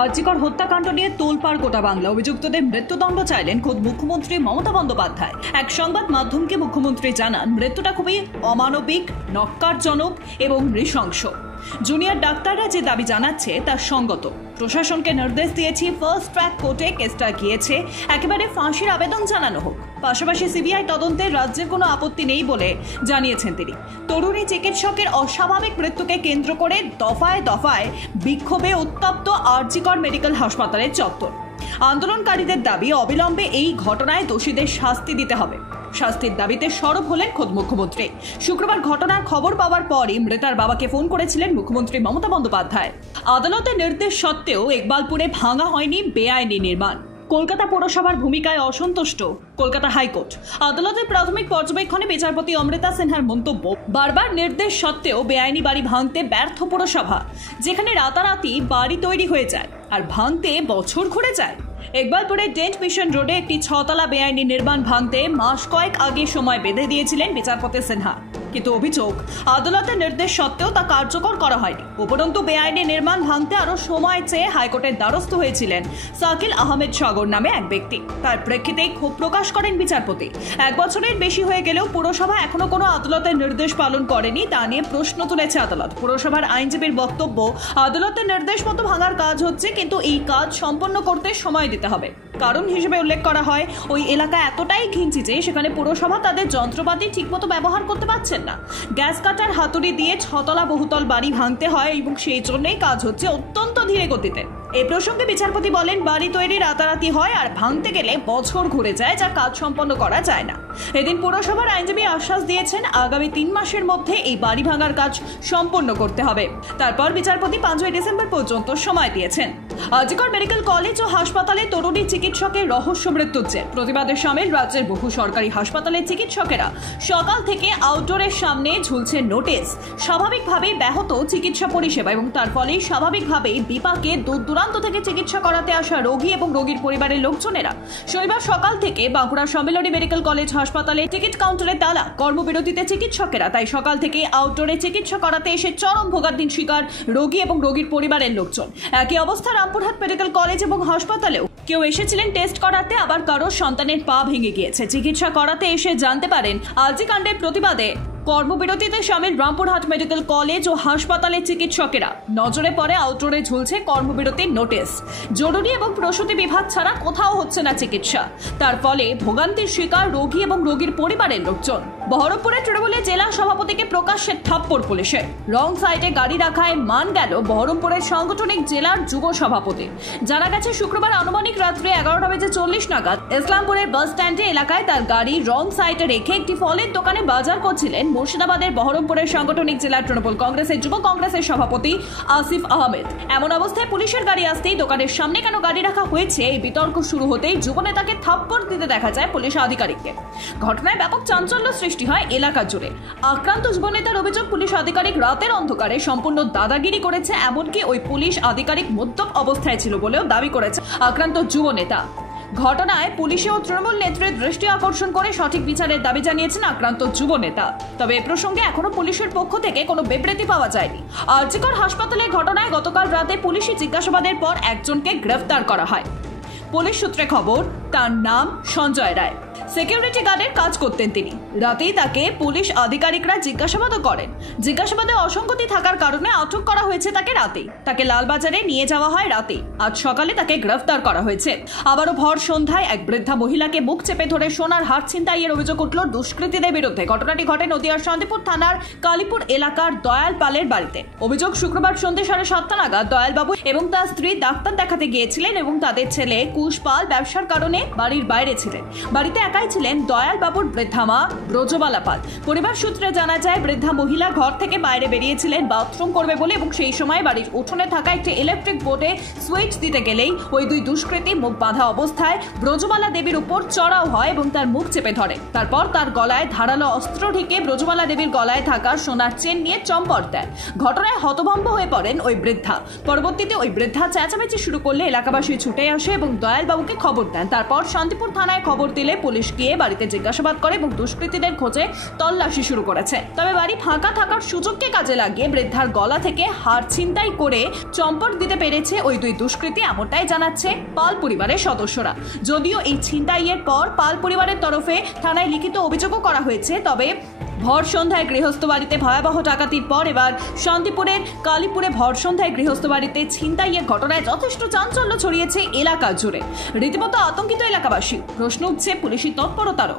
আরজিকর হত্যাকাণ্ড নিয়ে তোলপাড় গোটা বাংলা। অভিযুক্তদের মৃত্যুদণ্ড চাইলেন খোদ মুখ্যমন্ত্রী মমতা বন্দ্যোপাধ্যায়। এক সংবাদ মাধ্যমকে মুখ্যমন্ত্রী জানান, মৃত্যুটা খুবই অমানবিক, নক্কারজনক এবং নৃশংস। জুনিয়র ডাক্তাররা যে দাবি জানাচ্ছে তা সঙ্গত। প্রশাসনকে নির্দেশ দিয়েছি ফার্স্ট ট্র্যাক কোর্টে কেসটা গিয়েছে, একেবারে ফাঁসির আবেদন জানানো হোক। পাশাপাশি সিবিআই তদন্তে রাজ্যের কোনো আপত্তি নেই বলে জানিয়েছেন তিনি। তরুণী চিকিৎসকের অস্বাভাবিক মৃত্যুকে কেন্দ্র করে দফায় দফায় বিক্ষোভে উত্তপ্ত আরজিকর মেডিকেল হাসপাতালের চত্বর। আন্দোলনকারীদের দাবি, অবিলম্বে এই ঘটনায় দোষীদের শাস্তি দিতে হবে। শাস্তির দাবিতে সরব হলেন খোদ মুখ্যমন্ত্রী। শুক্রবার ঘটনার খবর পাওয়ার পরই মৃতার বাবাকে ফোন করেছিলেন মুখ্যমন্ত্রী মমতা বন্দ্যোপাধ্যায়। আদালতের নির্দেশ সত্ত্বেও ইকবালপুরে ভাঙা হয়নি বেআইনি নির্মাণ। কলকাতা পৌরসভার ভূমিকায় অসন্তুষ্ট কলকাতা হাইকোর্ট। আদালতের প্রাথমিক পর্যবেক্ষণে বিচারপতি অমৃতা সিনহার মন্তব্য, বারবার নির্দেশ সত্ত্বেও বেআইনি বাড়ি ভাঙতে ব্যর্থ পৌরসভা, যেখানে রাতারাতি বাড়ি তৈরি হয়ে যায় আর ভাঙতে বছর ঘুরে যায়। ইকবালপুরের ডেন্ট মিশন রোডে একটি 6তলা বেআইনি নির্মাণ ভাঙতে মাস কয়েক আগে সময় বেঁধে দিয়েছিলেন বিচারপতি সিনহা, কিন্তু অভিযোগ আদালতের নির্দেশ সত্ত্বেও তা কার্যকর করা হয়নি। উপরন্তু বেআইনি নির্মাণ ভাঙতে আরো সময় চেয়ে হাইকোর্টের দ্বারস্থ হয়েছিলেন শাকিল আহমেদ সাগর নামে এক ব্যক্তি। তার প্রেক্ষিতেই ক্ষোভ প্রকাশ করেন বিচারপতি। 1 বছরের বেশি হয়ে গেলেও পুরসভা এখনো কোনো আদালতের নির্দেশ পালন করেনি, তা নিয়ে প্রশ্ন তুলেছে আদালত। পুরসভার আইনজীবীর বক্তব্য, আদালতের নির্দেশ মতো ভাঙার কাজ হচ্ছে, কিন্তু এই কাজ সম্পন্ন করতে সময় দিতে হবে। কারণ হিসেবে উল্লেখ করা হয়, ওই এলাকা এতটাই ঘিঞ্চি যে সেখানে পুরসভা তাদের যন্ত্রপাতি ঠিকমতো ব্যবহার করতে পারছেন না। গ্যাস কাটার হাতুড়ি দিয়ে 6তলা বহুতল বাড়ি ভাঙতে হয় এবং সেই জন্যই কাজ হচ্ছে অত্যন্ত ধীরে গতিতে। এই প্রসঙ্গে বিচারপতি বলেন, বাড়ি তৈরি রাতারাতি হয় আর ভাঙতে গেলে বছর ঘুরে যায়, যা কাজ সম্পন্ন করা যায় না। এদিন পুরসভার আইনজীবী আশ্বাস দিয়েছেন, আগামী 3 মাসের মধ্যে এই বাড়ি ভাঙার কাজ সম্পন্ন করতে হবে। তারপর বিচারপতি 5ই ডিসেম্বর পর্যন্ত সময় দিয়েছেন। আরজিকর মেডিকেল কলেজ ও হাসপাতালে তরুণী চিকিৎসকের রহস্য মৃত্যুর জের। প্রতিবাদের সামিল রাজ্যের বহু সরকারি হাসপাতালের চিকিৎসকেরা সকাল থেকে আউটডোরের সামনে ঝুলছে নোটিশ। স্বাভাবিকভাবেই ব্যাহত চিকিৎসা পরিষেবা এবং তার ফলে স্বাভাবিকভাবেই বিপাকে দূর দূরান্ত থেকে চিকিৎসা করাতে আসা রোগী এবং রোগীর পরিবারের লোকজনেরা শনিবার সকাল থেকে বাঁকুড়া সম্মিলনী মেডিকেল কলেজ হাসপাতালে টিকিট কাউন্টারে তালা। কর্মবিরতিতে চিকিৎসকেরা, তাই সকাল থেকে আউটডোরে চিকিৎসা করাতে এসে চরম ভোগান্তির শিকার রোগী এবং রোগীর পরিবারের লোকজন। একই অবস্থা রামপুরহাট মেডিকেল কলেজ এবং হাসপাতালেও। কেউ এসেছিলেন টেস্ট করাতে, আবার কারোর সন্তানের পা ভেঙে গিয়েছে। চিকিৎসা করাতে এসে জানতে পারেন আরজি কাণ্ডের প্রতিবাদে কর্মবিরতিতে সামিল রামপুরহাট মেডিকেল কলেজ ও হাসপাতালের চিকিৎসকেরা। নজরে পড়ে আউটডোরে ঝুলছে কর্মবিরতির নোটিশ। জরুরি এবং প্রসূতি বিভাগ ছাড়া কোথাও হচ্ছে না চিকিৎসা। তার ফলে ভোগান্তির শিকার রোগী এবং রোগীর পরিবারের লোকজন। বহরমপুরে তৃণমূলের জেলা সভাপতিকে প্রকাশ্যে থাপ্পড় পুলিশের। রং সাইডে গাড়ি রাখায় মান গেল বহরমপুরের সাংগঠনিক জেলার যুব সভাপতি। জানা গেছে, শুক্রবার আনুমানিক রাত্রে 11:40 নাগাদ ইসলামপুরের বাস স্ট্যান্ডে এলাকায় তার গাড়ি রং সাইডে রেখে একটি ফলের দোকানে বাজার করছিলেন মুর্শিদাবাদের বহরমপুরের সাংগঠনিক জেলা তৃণমূল কংগ্রেসের যুব কংগ্রেসের সভাপতি আসিফ আহমেদ। এমন অবস্থায় পুলিশের গাড়ি আসতেই দোকানের সামনে কেন গাড়ি রাখা হয়েছে এই বিতর্ক শুরু হতেই যুব নেতাকে থাপ্পড় দিতে দেখা যায় পুলিশ আধিকারিককে। ঘটনায় ব্যাপক চাঞ্চল্য সৃষ্টি হয় এলাকা জুড়ে। আক্রান্ত যুব নেতার অভিযোগ, পুলিশ আধিকারিক রাতের অন্ধকারে সম্পূর্ণ দাদাগিরি করেছে, এমনকি ওই পুলিশ আধিকারিক মদ্যপ অবস্থায় ছিল বলেও দাবি করেছে আক্রান্ত যুব নেতা। ঘটনায় পুলিশ ও তৃণমূল নেত্রীর দৃষ্টি আকর্ষণ করে সঠিক বিচারের দাবি জানিয়েছেন আক্রান্ত যুব নেতা। তবে এ প্রসঙ্গে এখনো পুলিশের পক্ষ থেকে কোনো বিবৃতি পাওয়া যায়নি। আরজিকর হাসপাতালের ঘটনায় গতকাল রাতে পুলিশি জিজ্ঞাসাবাদের পর একজনকে গ্রেফতার করা হয়। পুলিশ সূত্রে খবর, তার নাম সঞ্জয় রায়। সিকিউরিটি গার্ডের কাজ করতেন তিনি। রাতেই তাকে পুলিশ আধিকারিকরা জিজ্ঞাসাবাদও করেন। জিজ্ঞাসাবাদে অসঙ্গতি থাকার কারণে আটক করা হয়েছে তাকে রাতেই। তাকে লালবাজারে নিয়ে যাওয়া হয় রাতে। আজ সকালে তাকে গ্রেফতার করা হয়েছে। আবারও ভর সন্ধ্যায় এক বৃদ্ধা মহিলাকে মুখ চেপে ধরে সোনার হার ছিনতাইয়ের অভিযোগ উঠল দুষ্কৃতীদের বিরুদ্ধে। ঘটনাটি ঘটে নদিয়ার শান্তিপুর থানার কালীপুর এলাকার দয়াল পালের বাড়িতে। অভিযোগ, শুক্রবার সন্ধ্যে 7:30 নাগাদ দয়ালবাবু এবং তার স্ত্রী ডাক্তার দেখাতে গিয়েছিলেন এবং তাদের ছেলে কুশ পাল ব্যবসার কারণে বাড়ির বাইরে ছিলেন। বাড়িতে একাই ছিলেন দয়াল বাবুর বৃদ্ধা মা ব্রজবালা পাল। পরিবার সূত্রে জানা যায়, বৃদ্ধা মহিলা ঘর থেকে বাইরে বেরিয়েছিলেন বাথরুম করবে বলে এবং সেই সময় বাড়ির উঠোনে থাকা একটি ইলেকট্রিক বোর্ডে সুইচ দিতে গেলেই ওই দুই দুষ্কৃতী মুখ বাঁধা অবস্থায় ব্রজবালা দেবীর উপর চড়াও হয় এবং তার মুখ চেপে ধরে। তারপর তার গলায় ধারালো অস্ত্র ঢেকে ব্রজবালা দেবীর গলায় থাকা সোনার চেন নিয়ে চম্পট দেয়। ঘটনায় হতভম্ব হয়ে পড়েন ওই বৃদ্ধা। পরবর্তীতে ওই বৃদ্ধা চেঁচামেচি শুরু করলে এলাকাবাসী ছুটে আসে এবং দয়াল বাবুকে খবর দেন। তারপর শান্তিপুর থানায় খবর দিলে পুলিশ গিয়ে বাড়িতে জিজ্ঞাসাবাদ করে এবং দুষ্কৃতীদের খোঁজে তল্লাশি শুরু করেছে। তবে বাড়ি ফাঁকা থাকার সুযোগকে কাজে লাগিয়ে বৃদ্ধার গলা থেকে হার ছিনতাই করে চম্পট দিতে পেরেছে ওই দুই দুষ্কৃতী, এমনটাই জানাচ্ছে পাল পরিবারের সদস্যরা। যদিও এই ছিনতাইয়ের পর পাল পরিবারের তরফে থানায় লিখিত অভিযোগও করা হয়েছে, তবে ভর সন্ধ্যায় গৃহস্থ বাড়িতে ভয়াবহ ডাকাতির পর এবার শান্তিপুরের কালীপুরে ভর সন্ধ্যায় গৃহস্থ বাড়িতে ছিনতাইয়ের ঘটনায় যথেষ্ট চাঞ্চল্য ছড়িয়েছে এলাকা জুড়ে। রীতিমতো আতঙ্কিত এলাকাবাসী, প্রশ্ন উঠছে পুলিশি তৎপরতারও।